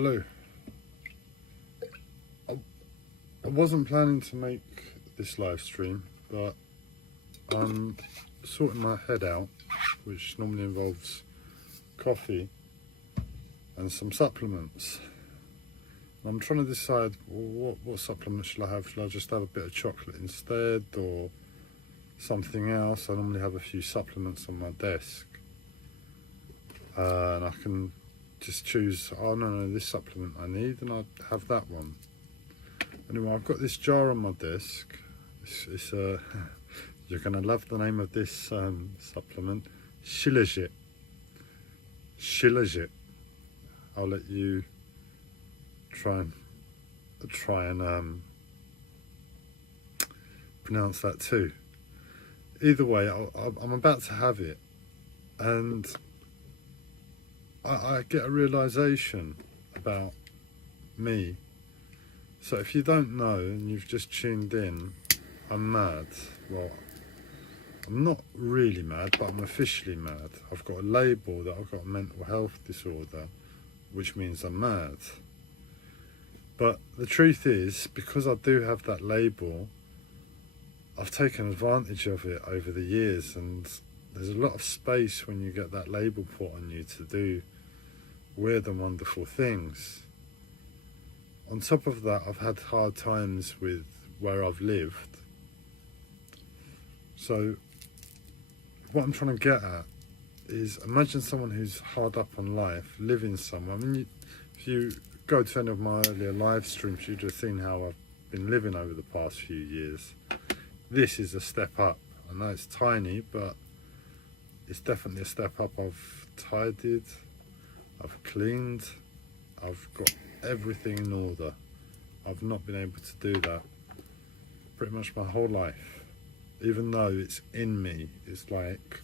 Hello. I wasn't planning to make this live stream, but I'm sorting my head out, which normally involves coffee and some supplements. I'm trying to decide what supplement should I have. Should I just have a bit of chocolate instead, or something else? I normally have a few supplements on my desk, and I can just choose, oh no, this supplement I need, and I'd have that one. Anyway, I've got this jar on my desk. It's you're going to love the name of this supplement, Shilajit. Shilajit. I'll let you try and pronounce that too. Either way, I'm about to have it, and I get a realization about me. So if you don't know and you've just tuned in, I'm mad. Well, I'm not really mad, but I'm officially mad. I've got a label that I've got a mental health disorder, which means I'm mad. But the truth is, because I do have that label, I've taken advantage of it over the years, and there's a lot of space when you get that label put on you to do weird and wonderful things. On top of that, I've had hard times with where I've lived. So what I'm trying to get at is, imagine someone who's hard up on life, living somewhere. I mean, if you go to any of my earlier live streams, you've just seen how I've been living over the past few years. This is a step up. I know it's tiny, but it's definitely a step up. I've tidied, I've cleaned, I've got everything in order. I've not been able to do that pretty much my whole life. Even though it's in me, it's like,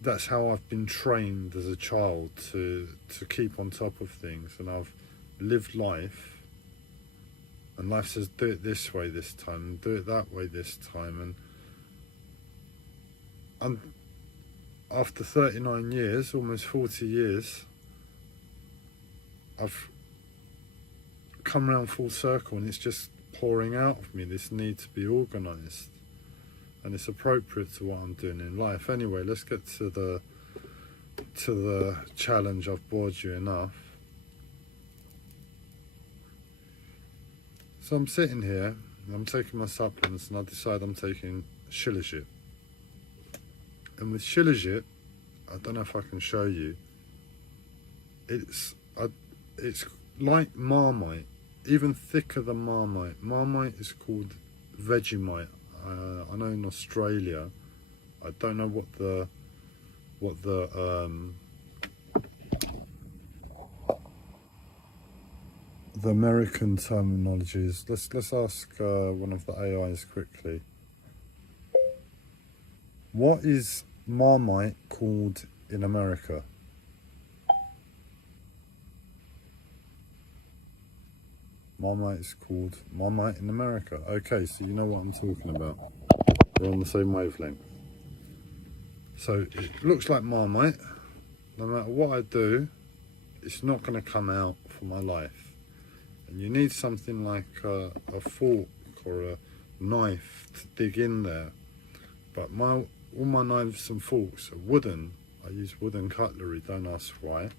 that's how I've been trained as a child to keep on top of things, and I've lived life, and life says do it this way this time, and do it that way this time, and after 39 years, almost 40 years, I've come around full circle, and it's just pouring out of me, this need to be organised, and it's appropriate to what I'm doing in life. Anyway, let's get to the challenge. I've bored you enough. So I'm sitting here, I'm taking my supplements, and I decide I'm taking Shilajit. And with Shilajit, I don't know if I can show you, it's like Marmite, even thicker than Marmite. Marmite is called Vegemite. I know in Australia, I don't know what the American terminology is. Let's ask one of the AIs quickly. What is Marmite called in America? Marmite is called Marmite in America. Okay, so you know what I'm talking about. We're on the same wavelength. So it looks like Marmite. No matter what I do, it's not going to come out for my life. And you need something like a fork or a knife to dig in there. But all my knives and forks are wooden. I use wooden cutlery, don't ask why.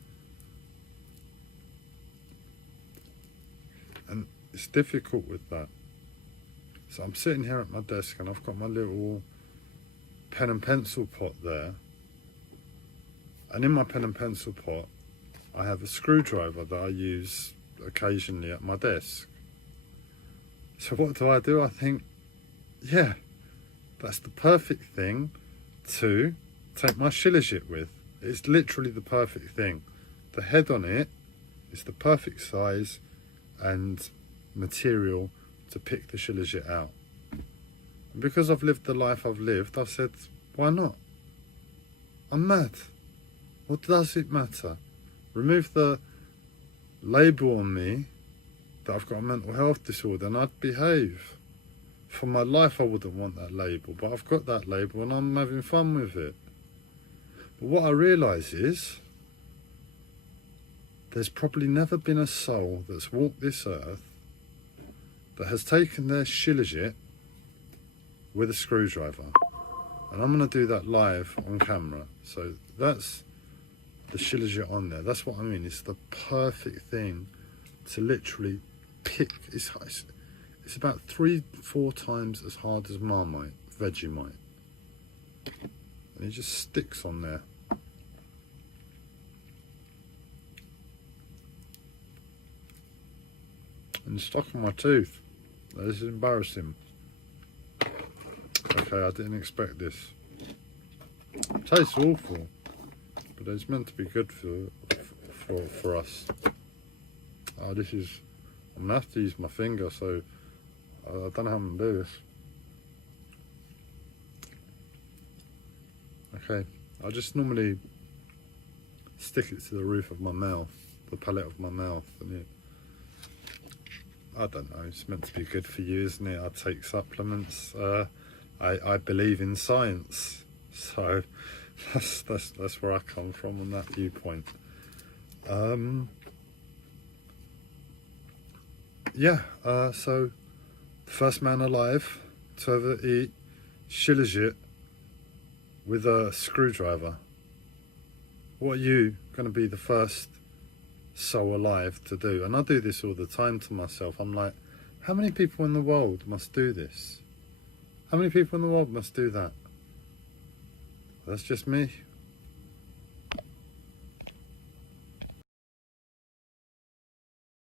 And it's difficult with that. So I'm sitting here at my desk, and I've got my little pen and pencil pot there. And in my pen and pencil pot, I have a screwdriver that I use occasionally at my desk. So what do? I think, yeah, that's the perfect thing to take my Shilajit with. It's literally the perfect thing. The head on it is the perfect size and material to pick the Shilajit out. And because I've lived the life I've lived, I've said, why not? I'm mad. What does it matter? Remove the label on me that I've got a mental health disorder, and I'd behave. For my life I wouldn't want that label, but I've got that label and I'm having fun with it. But what I realise is, there's probably never been a soul that's walked this earth that has taken their shilajit with a screwdriver. And I'm going to do that live on camera. So that's the shilajit on there. That's what I mean. It's the perfect thing to literally pick. It's about 3-4 times as hard as Marmite, Vegemite. And it just sticks on there. And it's stuck on my tooth. This is embarrassing. Okay, I didn't expect this. It tastes awful, but it's meant to be good for us. Oh, this is. I'm gonna have to use my finger, so I don't know how I'm gonna do this. Okay, I just normally stick it to the roof of my mouth, the palate of my mouth, and it. I don't know, it's meant to be good for you, isn't it? I take supplements. I believe in science, so that's where I come from on that viewpoint. So the first man alive to ever eat shilajit with a screwdriver. What are you going to be the first soul alive to do? And I do this all the time to myself. I'm like, how many people in the world must do this? How many people in the world must do that? That's just me.